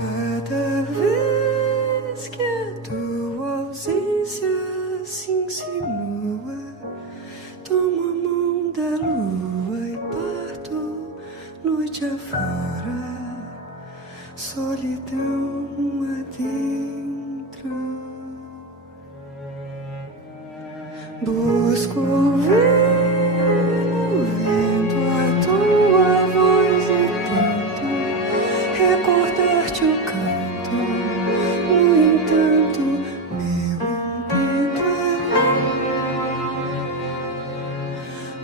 Cada vez que a tua ausência se insinua, tomo a mão da lua e parto noite afora, solidão adentro. Busco ouvir no vento a tua voz e tento recordar-te o canto. No entanto, meu intento é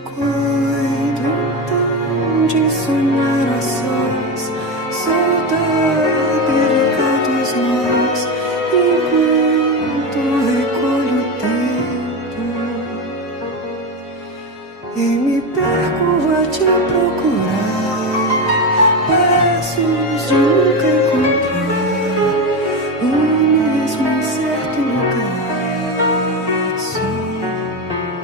cuido então de sonhar a sós, soltar delicados nós, enquanto recolho o tempo e me perco a te procurar, passos de nunca encontrar o mesmo incerto lugar só. Cada vez que a vida sopra despedida, resta minha sombra na tua partida,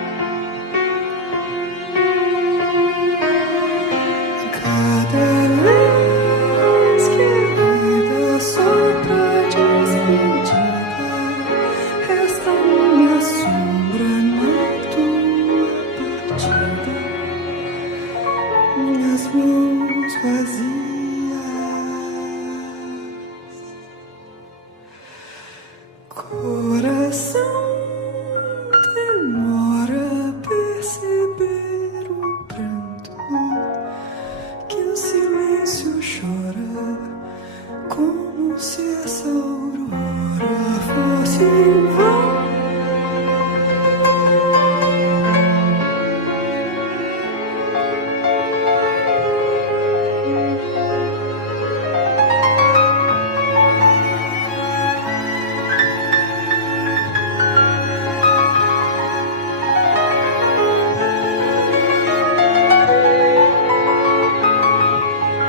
minhas mãos vazias.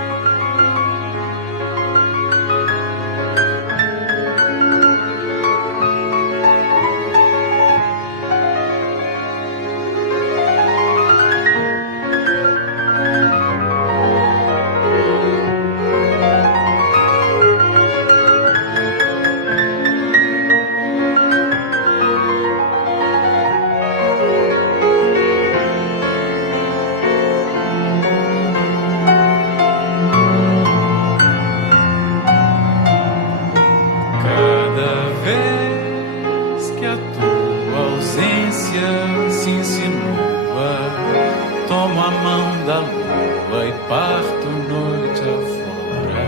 Coração demora a perceber o pranto, que o silêncio chora, como se essa aurora fosse em vão. Cada vez que a tua ausência se insinua, tomo a mão da lua e parto noite afora,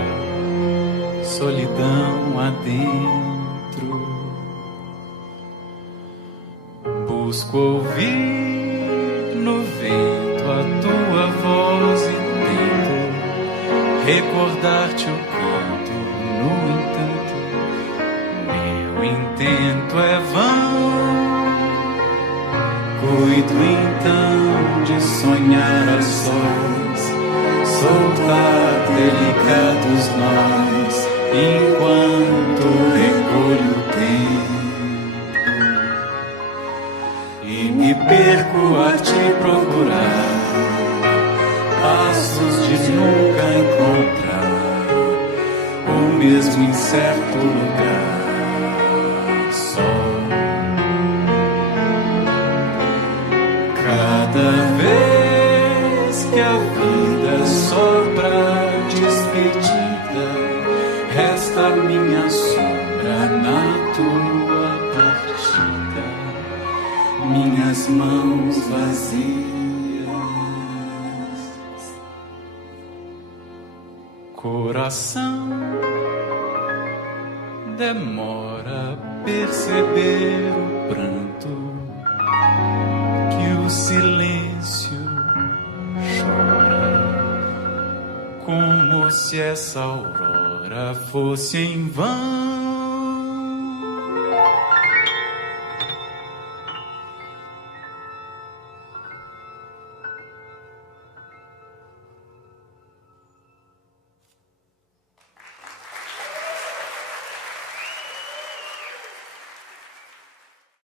solidão adentro. Busco ouvir no vento a tua voz e tento recordar-te o canto. No entanto, meu intento é vão. Cuido então de sonhar a sós, soltar delicados nós, enquanto recolho o tempo e me perco a te procurar, passos de nunca encontrar o mesmo incerto lugar só. Cada vez que a vida sopra despedida, resta minha sombra na tua partida, minhas mãos vazias. Coração demora a perceber o pranto, que o silêncio chora, como se essa aurora fosse em vão.